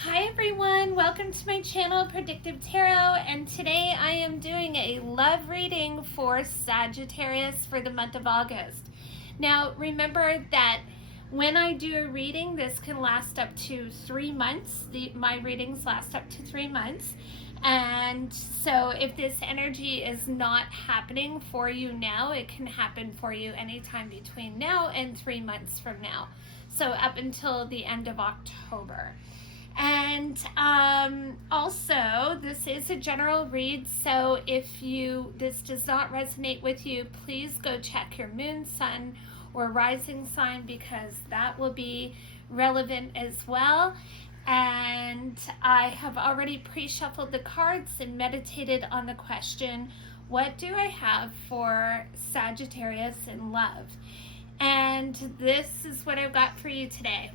Hi everyone, welcome to my channel Predictive Tarot, and today I am doing a love reading for Sagittarius for the month of August. Now remember that when I do a reading, this can last up to 3 months. My readings last up to 3 months. And so if this energy is not happening for you now, it can happen for you anytime between now and 3 months from now. So up until the end of October. And also, this is a general read, so if this does not resonate with you, please go check your moon, sun, or rising sign, because that will be relevant as well. And I have already pre-shuffled the cards and meditated on the question, what do I have for Sagittarius in love? And this is what I've got for you today.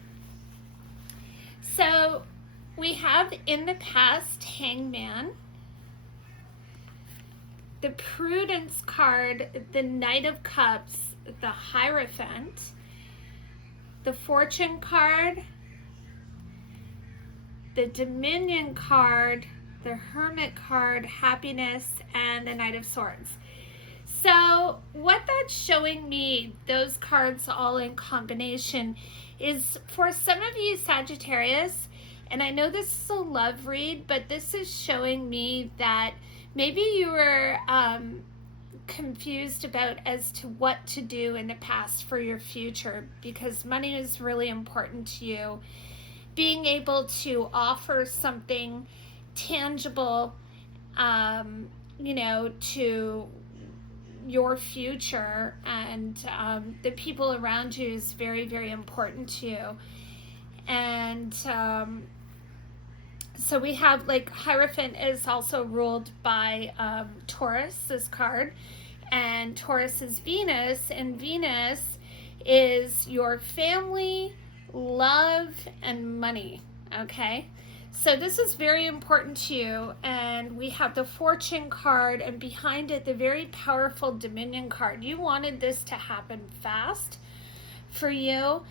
So we have in the past Hangman, the Prudence card, the Knight of Cups, the Hierophant, the Fortune card, the Dominion card, the Hermit card, Happiness, and the Knight of Swords. So what that's showing me, those cards all in combination, is for some of you Sagittarius, and I know this is a love read, but this is showing me that maybe you were confused about as to what to do in the past for your future, because money is really important to you. Being able to offer something tangible, to your future and the people around you is very, very important to you. And so we have, like, Hierophant is also ruled by Taurus, this card, and Taurus is Venus, and Venus is your family, love, and money. Okay, so this is very important to you. And we have the Fortune card, and behind it the very powerful Dominion card. You wanted this to happen fast for you,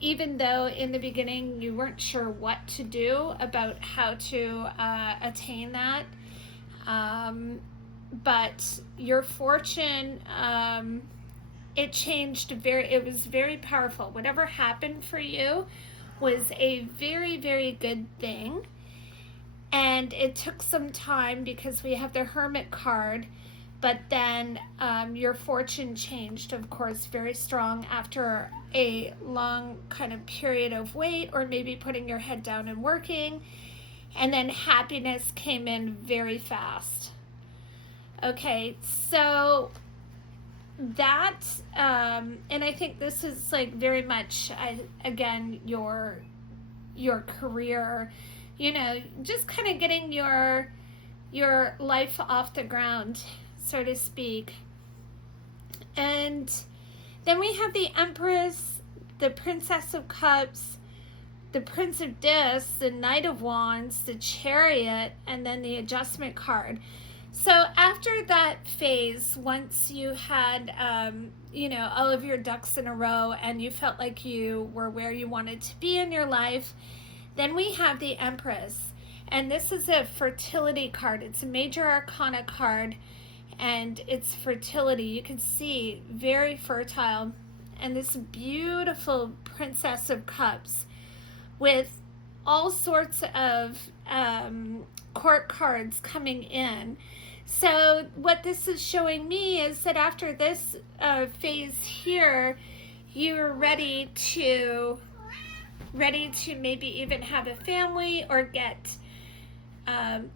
even though in the beginning you weren't sure what to do about how to attain that, but your fortune, it was very powerful. Whatever happened for you was a very, very good thing. And it took some time because we have the Hermit card, but then your fortune changed, of course, very strong after a long kind of period of wait, or maybe putting your head down and working. And then happiness came in very fast. Okay, so that, and I think this is like very much, again, your career, just kind of getting your life off the ground, so to speak. And then we have the Empress, the Princess of Cups, the Prince of Discs, the Knight of Wands, the Chariot, and then the Adjustment card. So after that phase, once you had, all of your ducks in a row and you felt like you were where you wanted to be in your life, then we have the Empress. And this is a fertility card. It's a major arcana card, and it's fertility. You can see very fertile. And this beautiful Princess of Cups with all sorts of court cards coming in. So what this is showing me is that after this phase here, you're ready to maybe even have a family, or get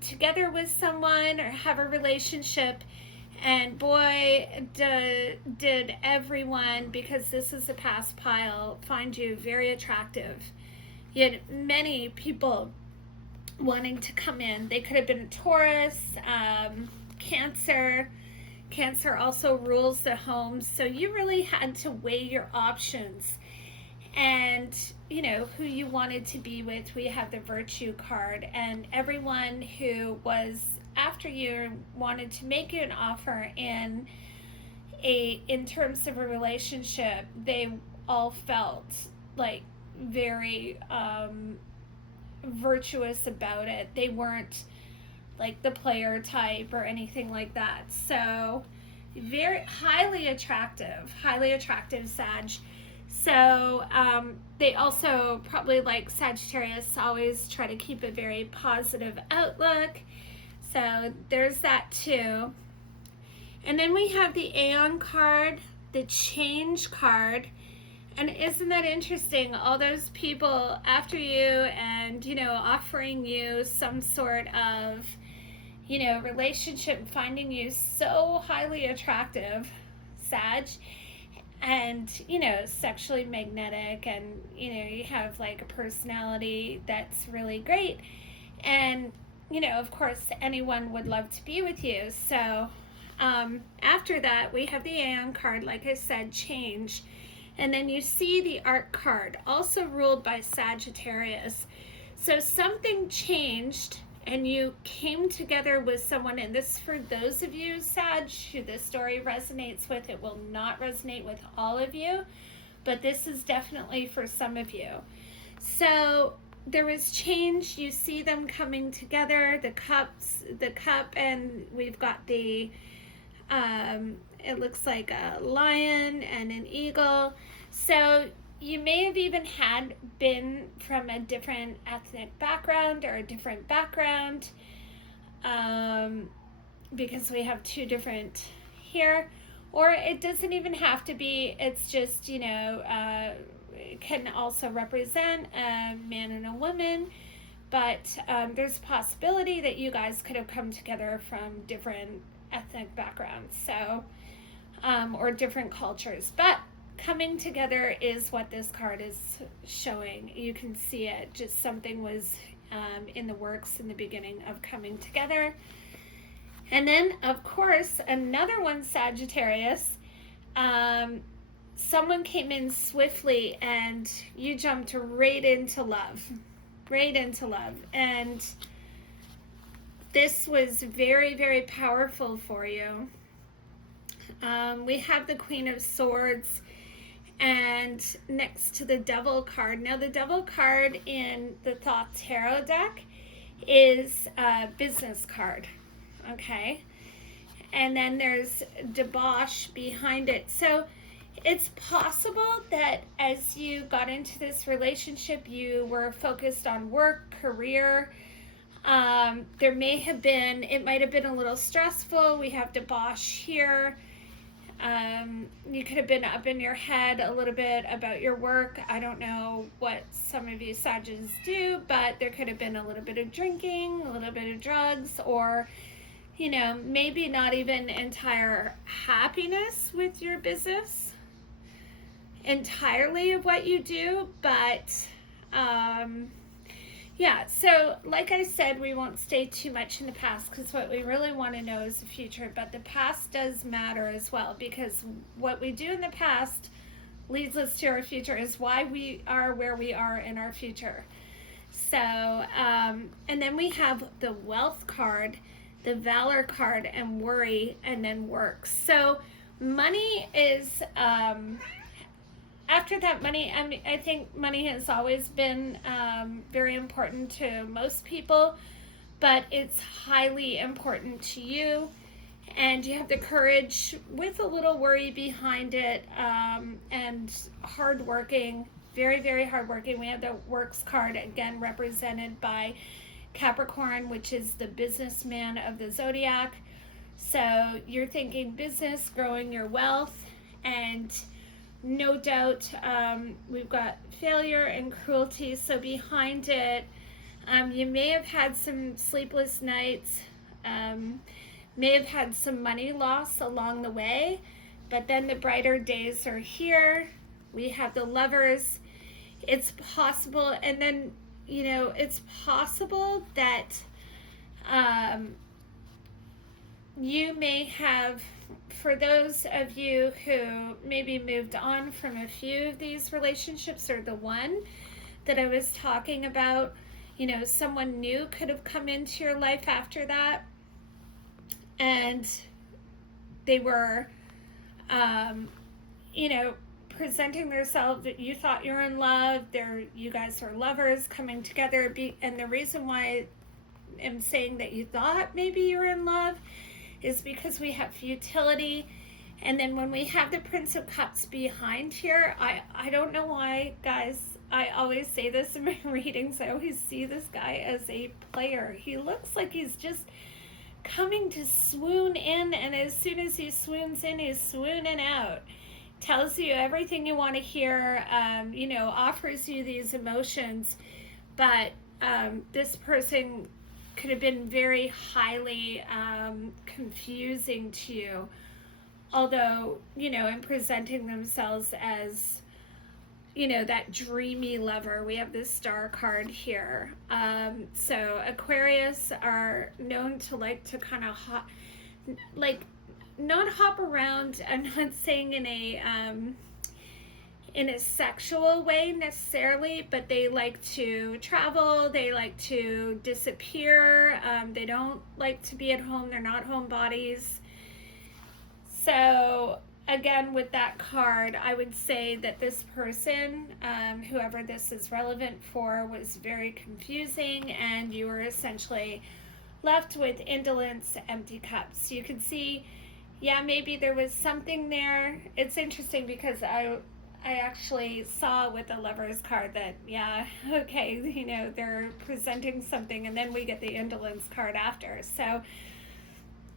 together with someone, or have a relationship. And boy, did everyone, because this is a past pile, find you very attractive. You had many people wanting to come in. They could have been a Taurus, Cancer. Cancer also rules the home, so you really had to weigh your options and who you wanted to be with. We have the Virtue card, and everyone who was after you wanted to make you an offer in terms of a relationship. They all felt like very virtuous about it. They weren't like the player type or anything like that. So very highly attractive Sag. So they also probably, like Sagittarius, always try to keep a very positive outlook. So there's that too. And then we have the Aeon card, the Change card. And isn't that interesting? All those people after you and, offering you some sort of, relationship, finding you so highly attractive, Sag, and, sexually magnetic, and, you have like a personality that's really great. And, of course, anyone would love to be with you. So after that, we have the Aeon card, like I said, Change. And then you see the Arc card, also ruled by Sagittarius. So something changed and you came together with someone, and this, for those of you, Sag, who this story resonates with, it will not resonate with all of you, but this is definitely for some of you. So there was change. You see them coming together, the cup, and we've got the, it looks like a lion and an eagle. So you may have even been from a different ethnic background or a different background, because we have two different here. Or it doesn't even have to be, it's just, it can also represent a man and a woman. But there's a possibility that you guys could have come together from different ethnic backgrounds, so or different cultures. But coming together is what this card is showing. You can see it, just something was in the works in the beginning of coming together. And then, of course, another one, Sagittarius. Someone came in swiftly and you jumped right into love. And this was very, very powerful for you. We have the Queen of Swords, and next to the Devil card. Now, the Devil card in the Thoth Tarot deck is a business card, okay? And then there's debauch behind it. So it's possible that as you got into this relationship, you were focused on work, career. There may have been, it might have been a little stressful. We have debauch here. You could have been up in your head a little bit about your work. I don't know what some of you Sagittarius do, but there could have been a little bit of drinking, a little bit of drugs, or, maybe not even entire happiness with your business entirely of what you do, but yeah, so like I said, we won't stay too much in the past because what we really want to know is the future, but the past does matter as well, because what we do in the past leads us to our future, is why we are where we are in our future. So, and then we have the Wealth card, the Valor card, and Worry, and then Work. So money is, after that, money, I think money has always been very important to most people, but it's highly important to you, and you have the courage with a little worry behind it, and hardworking, very, very hardworking. We have the Works card, again represented by Capricorn, which is the businessman of the zodiac. So you're thinking business, growing your wealth, and no doubt we've got failure and cruelty. So behind it, you may have had some sleepless nights, may have had some money loss along the way, but then the brighter days are here. We have the Lovers. It's possible, and then, it's possible that you may have, for those of you who maybe moved on from a few of these relationships, or the one that I was talking about, someone new could have come into your life after that, and they were, presenting themselves that you thought you're in love. You guys are lovers coming together. And the reason why I'm saying that you thought maybe you're in love is because we have futility. And then when we have the Prince of Cups behind here, I don't know why, guys. I always say this in my readings. I always see this guy as a player. He looks like he's just coming to swoon in, and as soon as he swoons in, he's swooning out. Tells you everything you want to hear, offers you these emotions. But this person could have been very highly confusing to you. Although, in presenting themselves as, that dreamy lover. We have this Star card here. So Aquarius are known to like to kind of not hop around. I'm not saying in a sexual way necessarily, but they like to travel. They like to disappear. They don't like to be at home. They're not homebodies. So again, with that card, I would say that this person, whoever this is relevant for, was very confusing, and you were essentially left with indolence, empty cups. You could see, yeah, maybe there was something there. It's interesting because I actually saw with the Lover's card that, yeah, okay, they're presenting something, and then we get the indolence card after. So,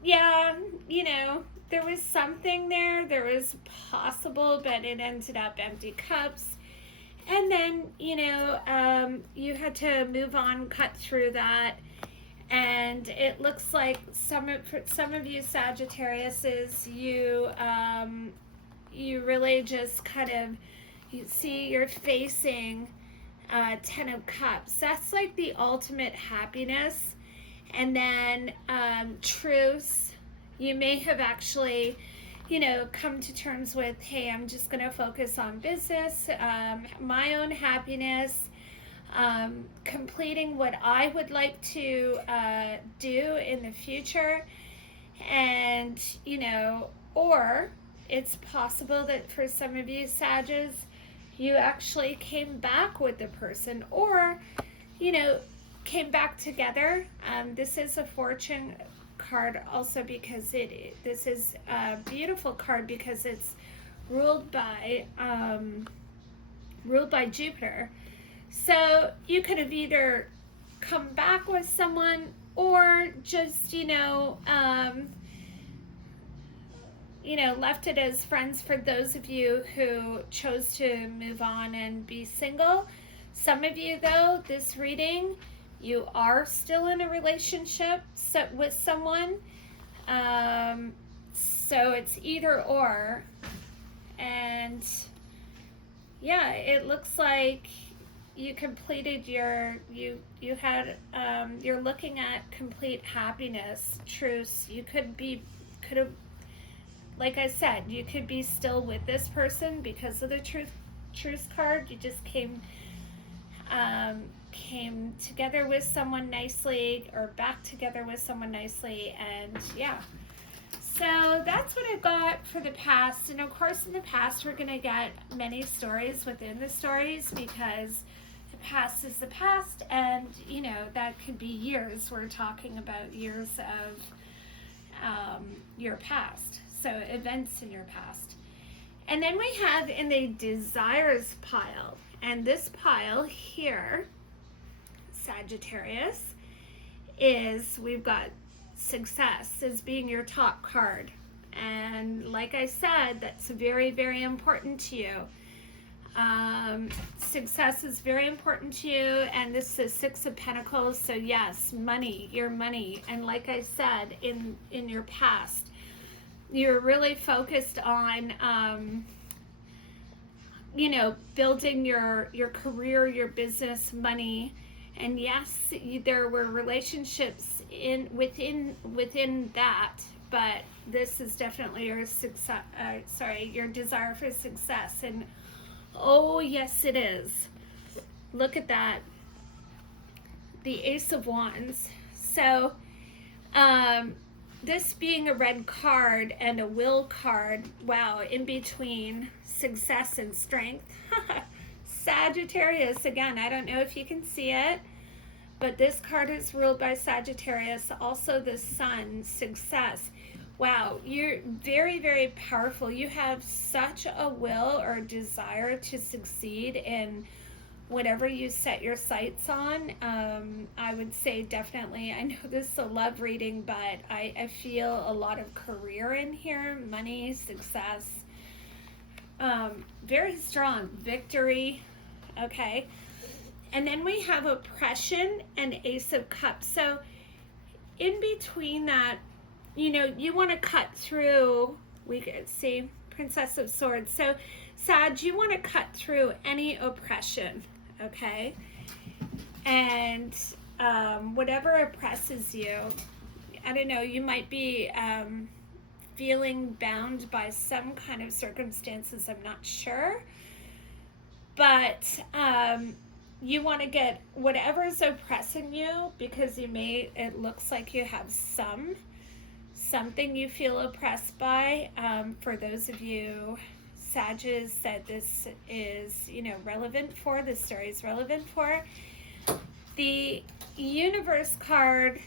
yeah, there was something there. There was possible, but it ended up empty cups. And then, you had to move on, cut through that. And it looks like for some of you Sagittariuses, you really just kind of, you see you're facing 10 of Cups. That's like the ultimate happiness. And then truce. You may have actually, come to terms with, hey, I'm just going to focus on business, my own happiness, completing what I would like to do in the future. And, or it's possible that for some of you Sages, you actually came back with the person, or, came back together. This is a fortune card also because this is a beautiful card because it's ruled by Jupiter. So you could have either come back with someone or just left it as friends for those of you who chose to move on and be single. Some of you, though, this reading, you are still in a relationship with someone. So it's either or. And yeah, it looks like you completed you're looking at complete happiness, truce. You could have, like I said, you could be still with this person because of the truce card. You just came together with someone nicely, or back together with someone nicely, and yeah. So that's what I've got for the past. And of course, in the past, we're going to get many stories within the stories because the past is the past, and that could be years. We're talking about years of your past, so events in your past. And then we have in the desires pile, and this pile here, Sagittarius, we've got success as being your top card. And like I said, that's very, very important to you. Success is very important to you, and this is Six of Pentacles. So yes, money, your money. And like I said, in your past, you're really focused on building your career, your business, money. And yes, there were relationships within that, but this is definitely your success. Your desire for success. And oh yes, it is. Look at that, the Ace of Wands. So this being a red card and a will card, wow, in between success and strength. Sagittarius, again, I don't know if you can see it, but this card is ruled by Sagittarius. Also the sun, success. Wow, you're very, very powerful. You have such a will or desire to succeed in whatever you set your sights on. I would say definitely, I know this is a love reading, but I feel a lot of career in here, money, success, very strong, victory, okay? And then we have oppression and Ace of Cups. So in between that, you know, you want to cut through, we could see Princess of Swords. So Sag, you want to cut through any oppression, okay? And whatever oppresses you, I don't know, you might be feeling bound by some kind of circumstances, I'm not sure. But you want to get whatever's oppressing you, because it looks like you have something you feel oppressed by. For those of you Sages that this is, you know, relevant for, this story is relevant for. The Universe card,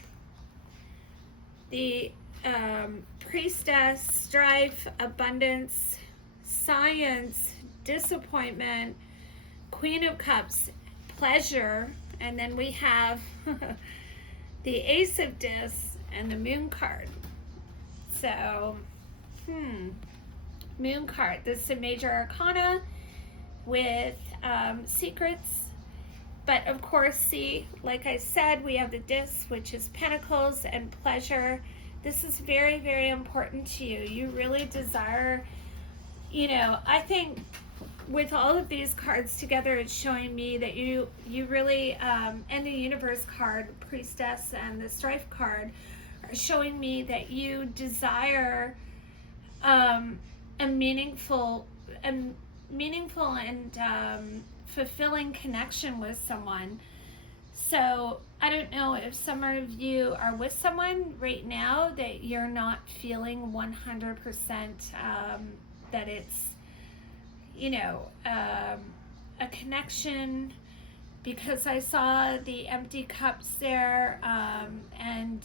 the Priestess, strife, abundance, science, disappointment, Queen of Cups, pleasure, and then we have the Ace of Discs and the Moon card. So, Moon card. This is a major arcana with secrets. But of course, see, like I said, we have the Disc, which is pentacles and pleasure. This is very, very important to you. You really desire, you know, I think with all of these cards together, it's showing me that you really, and the Universe card, Priestess, and the Strife card are showing me that you desire a meaningful and fulfilling connection with someone. So I don't know if some of you are with someone right now that you're not feeling 100% that it's, you know, a connection, because I saw the empty cups there, and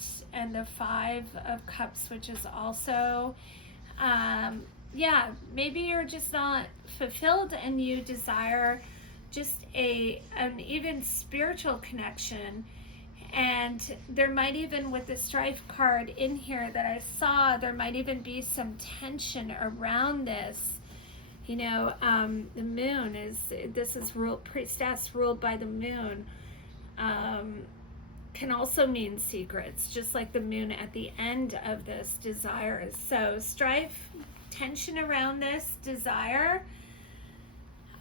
the Five of Cups, which is also, yeah, maybe you're just not fulfilled and you desire just an even spiritual connection. And there might even, with the Strife card in here that I saw, there might even be some tension around this. You know, the moon this is ruled, Priestess ruled by the moon, can also mean secrets, just like the moon at the end of this desire. So strife, tension around this desire,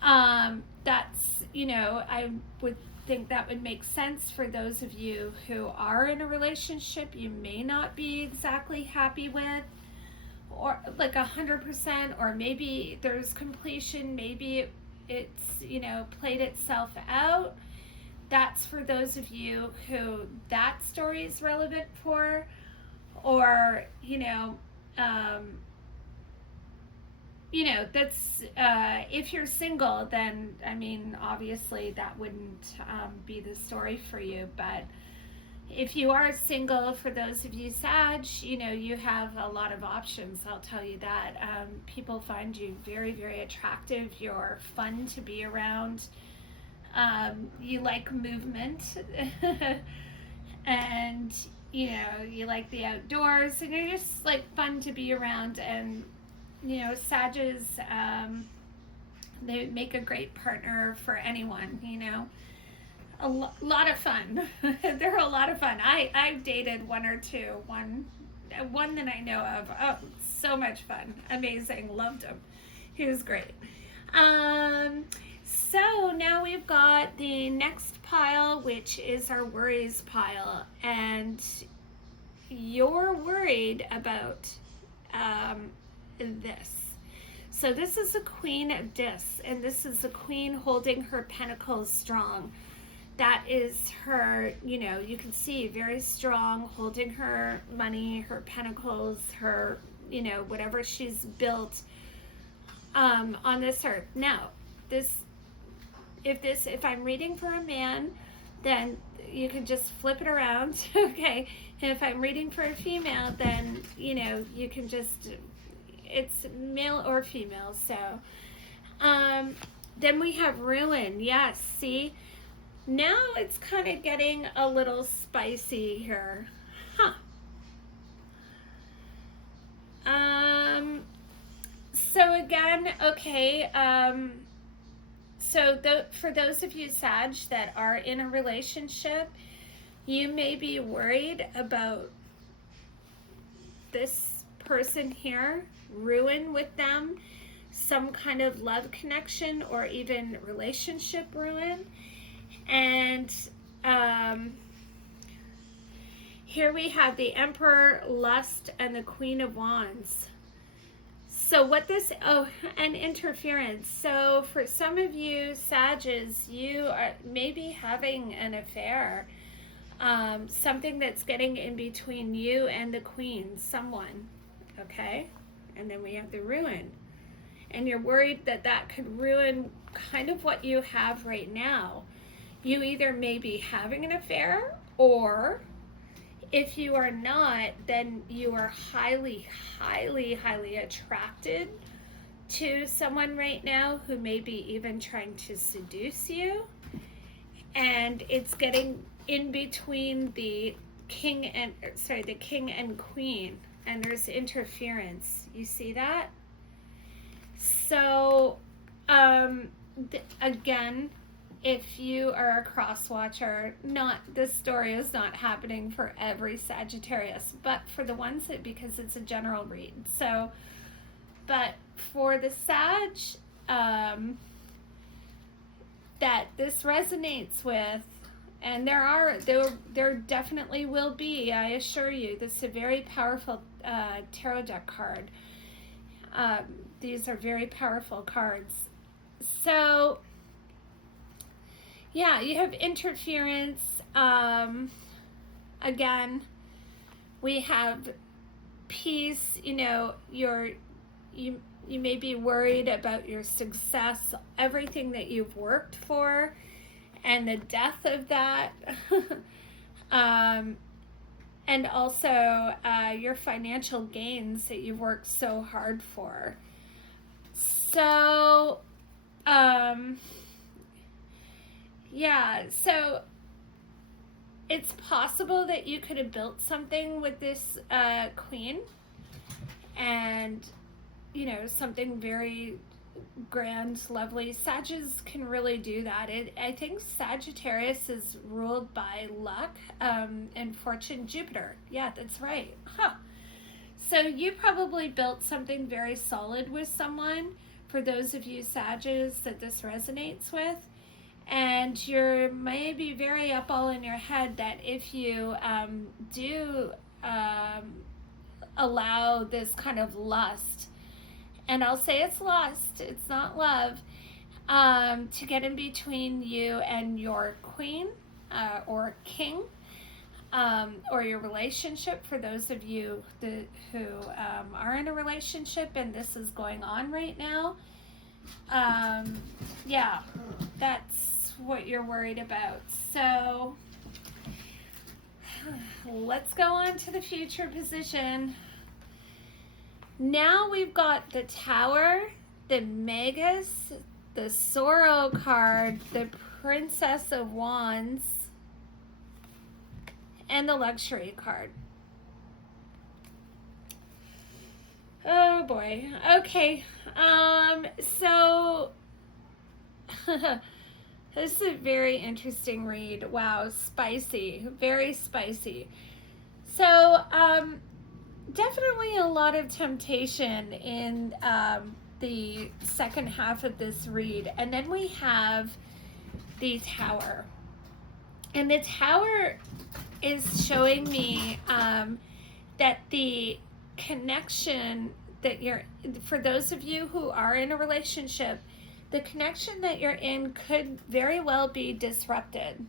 that's, you know, I would think that would make sense for those of you who are in a relationship you may not be exactly happy with, or like 100%, or maybe there's completion, maybe it's, you know, played itself out. That's for those of you who that story is relevant for. Or, you know, that's, if you're single, then, I mean, obviously that wouldn't be the story for you. But if you are single, for those of you Sag, you know, you have a lot of options, I'll tell you that. People find you very, very attractive. You're fun to be around. You like movement. And, you know, you like the outdoors, and you're just like fun to be around. And, you know, Sages, they make a great partner for anyone, you know. A lot of fun. They're a lot of fun. I've dated one or two. One that I know of. Oh, so much fun. Amazing. Loved him. He was great. So now we've got the next pile, which is our worries pile. And you're worried about this. So this is the Queen of Discs, and this is the Queen holding her pentacles strong. that is her, you know, you can see very strong, holding her money, her pentacles, her, you know, whatever she's built on this earth. Now, if I'm reading for a man, then you can just flip it around, okay? And if I'm reading for a female, then, you know, you can just, it's male or female. So, then we have ruin. Yes, see? Now it's kind of getting a little spicy here. Huh. So again, okay, for those of you, Sag, that are in a relationship, you may be worried about this person here, ruin with them, some kind of love connection or even relationship ruin. And here we have the Emperor, Lust, and the Queen of Wands. So what this, oh, and interference. So for some of you, Sages, you are maybe having an affair. Something that's getting in between you and the Queen, someone, okay? And then we have the ruin. And you're worried that that could ruin kind of what you have right now. You either may be having an affair, or if you are not, then you are highly, highly, highly attracted to someone right now who may be even trying to seduce you. And it's getting in between the king and queen, and there's interference. You see that? So, again, if you are a cross watcher, this story is not happening for every Sagittarius, but for the ones that, because it's a general read. So, but for the Sag that this resonates with, and there definitely will be, I assure you, this is a very powerful tarot deck card. These are very powerful cards. So, yeah, you have interference. Again, we have peace. You know, you may be worried about your success, everything that you've worked for, and the death of that. And also your financial gains that you've worked so hard for. So, yeah, so it's possible that you could have built something with this queen, and, you know, something very grand, lovely. Sages can really do that. I think Sagittarius is ruled by luck and fortune, Jupiter. Yeah, that's right. Huh. So you probably built something very solid with someone, for those of you Sages that this resonates with. And you're maybe very up all in your head that if you do allow this kind of lust, and I'll say it's lust, it's not love, to get in between you and your queen or king, or your relationship, for those of you who are in a relationship and this is going on right now. Yeah, that's what you're worried about. So let's go on to the future position. Now we've got the Tower, the Magus, the Sorrow card, the Princess of Wands, and the Luxury card. Oh boy. Okay. So this is a very interesting read. Wow, spicy, very spicy. So, definitely a lot of temptation in the second half of this read. And then we have the Tower. And the Tower is showing me that the connection that for those of you who are in a relationship, the connection that you're in could very well be disrupted.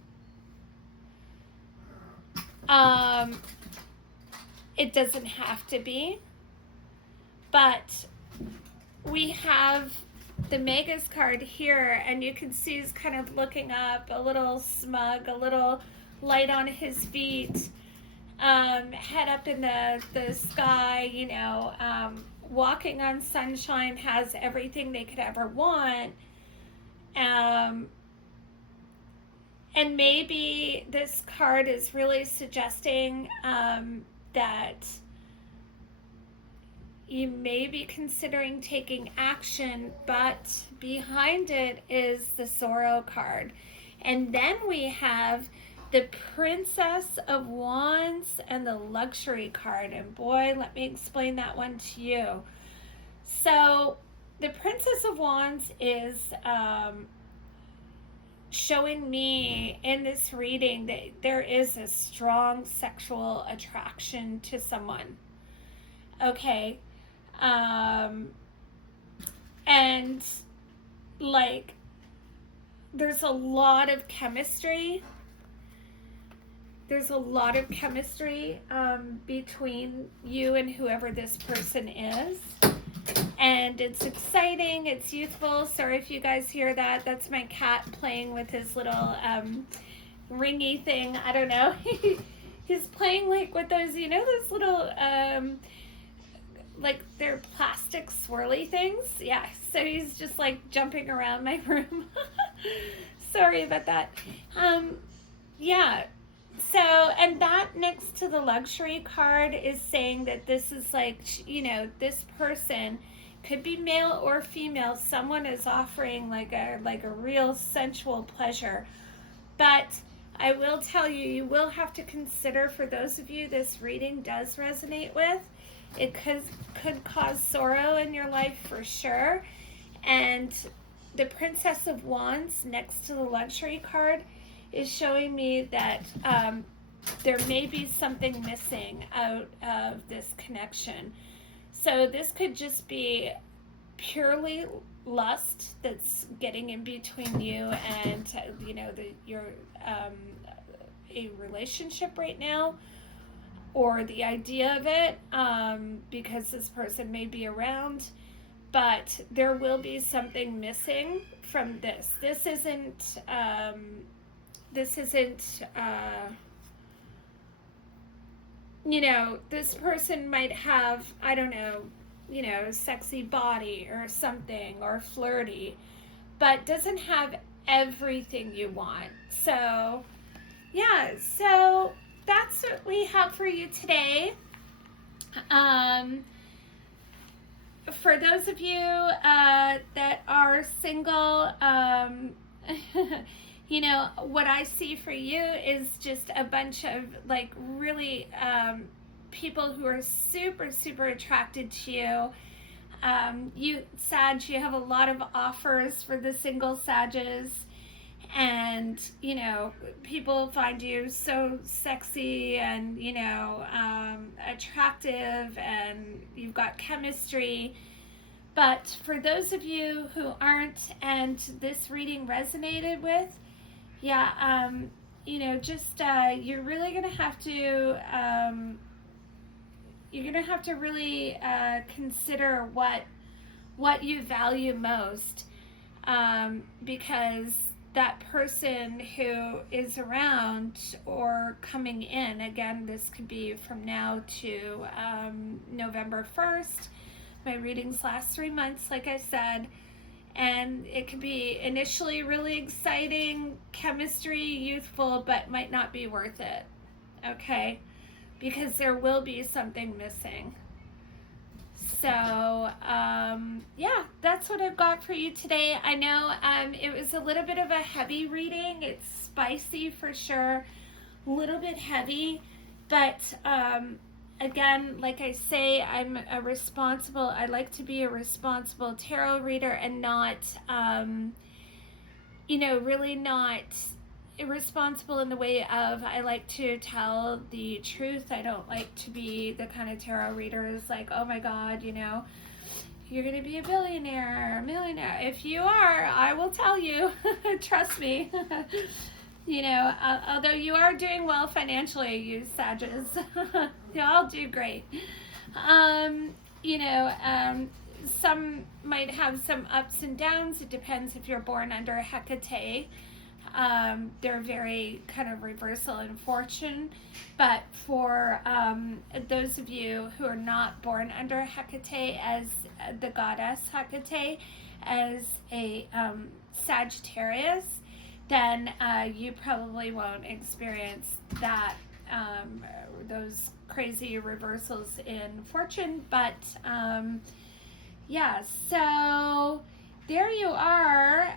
It doesn't have to be, but we have the Magus card here, and you can see he's kind of looking up, a little smug, a little light on his feet, head up in the sky, you know, walking on sunshine, has everything they could ever want. And maybe this card is really suggesting that you may be considering taking action, but behind it is the Sorrow card. And then we have the Princess of Wands and the Luxury card. And boy, let me explain that one to you. So the Princess of Wands is showing me in this reading that there is a strong sexual attraction to someone. Okay. And like there's a lot of chemistry. There's a lot of chemistry between you and whoever this person is. And it's exciting, it's youthful. Sorry if you guys hear that. That's my cat playing with his little ringy thing. I don't know. He's playing like with those, you know, those little like they're plastic swirly things. Yeah, so he's just like jumping around my room. Sorry about that. Yeah, so, and that next to the Luxury card is saying that this is like, you know, this person could be male or female. Someone is offering like a real sensual pleasure. But I will tell you, you will have to consider, for those of you this reading does resonate with, it could cause sorrow in your life for sure. And the Princess of Wands next to the Luxury card is showing me that there may be something missing out of this connection. So this could just be purely lust that's getting in between you and you know your a relationship right now, or the idea of it, because this person may be around, but there will be something missing from this. This isn't you know, this person might have, I don't know, you know, sexy body or something, or flirty, but doesn't have everything you want. So yeah, so that's what we have for you today. For those of you that are single, you know, what I see for you is just a bunch of like really people who are super, super attracted to you. You, Sag, you have a lot of offers for the single Sages. And, you know, people find you so sexy and, you know, attractive, and you've got chemistry. But for those of you who aren't, and this reading resonated with, yeah, you know, just you're really gonna have to really consider what you value most, because that person who is around or coming in, again, this could be from now to November 1st. My readings last 3 months, like I said, and it could be initially really exciting, chemistry, youthful, but might not be worth it, okay? Because there will be something missing. So, yeah, that's what I've got for you today. I know it was a little bit of a heavy reading. It's spicy for sure, a little bit heavy, but again, like I say, I like to be a responsible tarot reader, and not, you know, really not irresponsible in the way of, I like to tell the truth. I don't like to be the kind of tarot reader who's like, oh my God, you know, you're going to be a billionaire or a millionaire. If you are, I will tell you, trust me. You know, although you are doing well financially, you Sages, you all do great. You know, some might have some ups and downs. It depends if you're born under Hecate. They're very kind of reversal in fortune. But for those of you who are not born under Hecate, as the goddess Hecate, as a Sagittarius, then you probably won't experience that, those crazy reversals in fortune. But yeah, so there you are.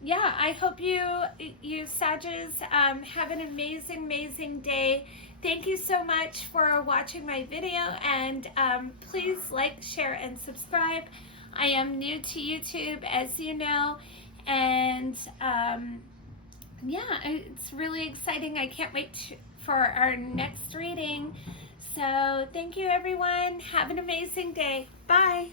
Yeah, I hope you Sages have an amazing day. Thank you so much for watching my video, and please like, share, and subscribe. I am new to YouTube, as you know, and yeah, it's really exciting. I can't wait for our next reading. So thank you, everyone. Have an amazing day. Bye.